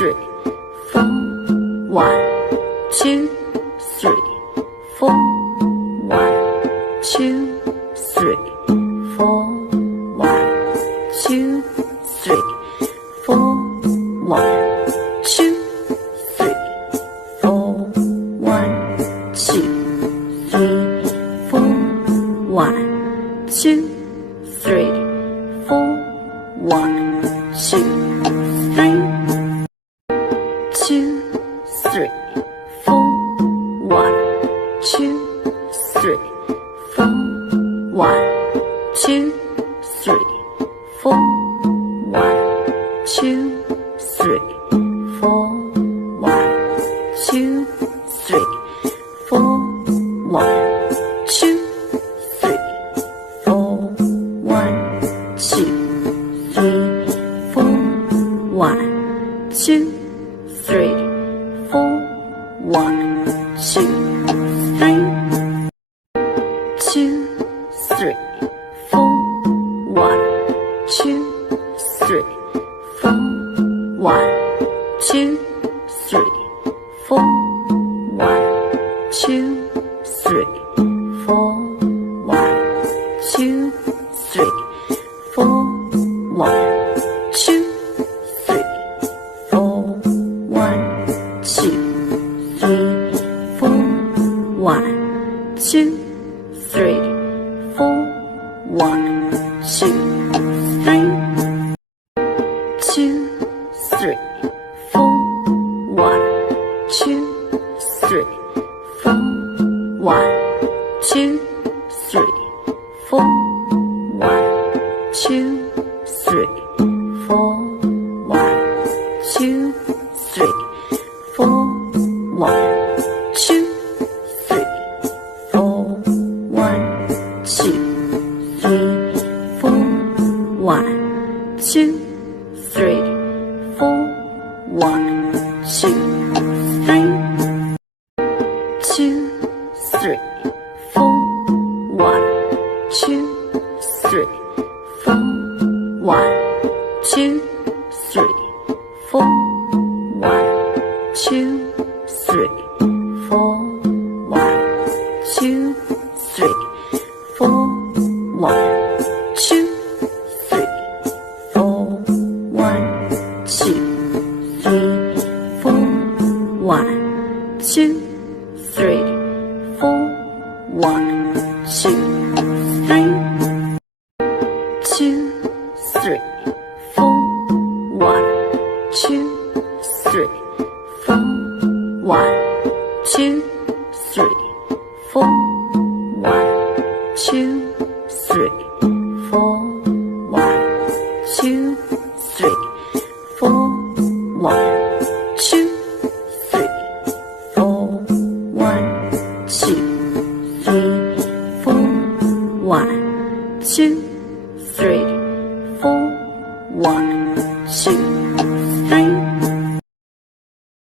three, four. 1, 2, 3, 4. 1, 2, 3, 4. 1, 2, 3, 4. 1, 2, 3, 4. 1, 2, 3, 4. 1, 2, 3, 4. 1, 2, 3. 2, 3, 4. 1, 2, 3, 4. 1, 2, 3, 4. 1, 2, 3, 4. 1, 2, 3, 4. 1, 2, 3, 4. 1, 2, 3, 4. 1, 2, 3, 4. 1, 2, 3. 2, 3, 4. 1, 2, 3, 4. 1, 2, 3, 4. 1, 2, 3, 4. 1, 2, 3, 4. 1, 2, 3, 4. 1, 2, 3, 4. 1, 2, 3, 4. 1, 2, 3. 2, 3, 4. 1, 2, 3, 4. 1, 2, 3, 4. 1, 2, 3, 4. 1, 2, 3, 4. 1, 2, 3, 4. 1, 2, 3, 4. 1, 2, 3, 4. 1, 2, 3. 2, 3, 4. 1, 2, 3, 4. 1, 2, 3, 4. 1, 2, 3, 4. 1, 2, 3, 4. 1, 2, 3, 4. 1, 2, 3, 4. 1, 2, 3, 4. 1, 2, 3. 2, 3, 4. 1, 2, 3, 4. 1, 2, 3, 4. 1, 2, 3, 4. 1, 2, 3, 4. 1, 2, 3, 4. 1, 2, 3, 4. 1, 2, 3, 4. 1,